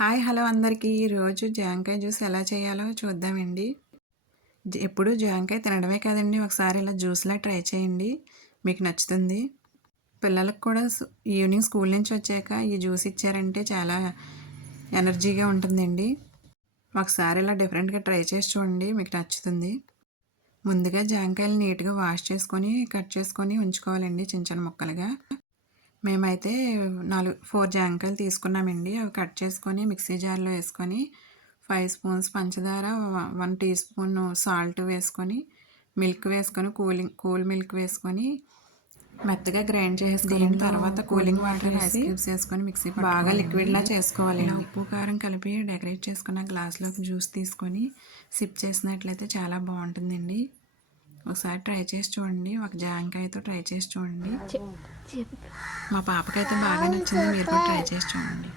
Hi hello అందరికీ ఈరోజు జాంకాయ జ్యూస్ ఎలా చేయాలో చూద్దామండి. ఎప్పుడు జాంకాయ తినడమే కాదండి, ఒకసారి ఇలా జ్యూస్లా ట్రై చేయండి, మీకు నచ్చుతుంది. పిల్లలకు కూడా ఈవినింగ్ స్కూల్ నుంచి వచ్చాక ఈ జ్యూస్ ఇచ్చారంటే చాలా ఎనర్జీగా ఉంటుందండి. ఒకసారి ఇలా డిఫరెంట్గా ట్రై చేసి చూడండి, మీకు నచ్చుతుంది. ముందుగా జాంకాయలు నీట్గా వాష్ చేసుకొని కట్ చేసుకొని ఉంచుకోవాలండి చిన్న చిన్న ముక్కలుగా. మేమైతే 4 జాంకాయలు తీసుకున్నామండి. అవి కట్ చేసుకొని మిక్సీ జార్లో వేసుకొని 5 స్పూన్స్ పంచదార, 1 టీ స్పూన్ సాల్ట్ వేసుకొని మిల్క్ వేసుకొని కూల్ మిల్క్ వేసుకొని మెత్తగా గ్రైండ్ చేసుకొని తర్వాత కూలింగ్ వాటర్ ఐస్ క్యూబ్స్ వేసుకొని మిక్సీ బాగా లిక్విడ్లా చేసుకోవాలి. ఉప్పు కారం కలిపి డెకరేట్ చేసుకున్న గ్లాస్లోకి జ్యూస్ తీసుకొని సిప్ చేసినట్లయితే చాలా బాగుంటుందండి. ఒకసారి ట్రై చేసి చూడండి, ఒక జాంకాయతో ట్రై చేసి చూడండి. మా పాపకైతే బాగా నచ్చింది, మీరు కూడా ట్రై చేసి చూడండి.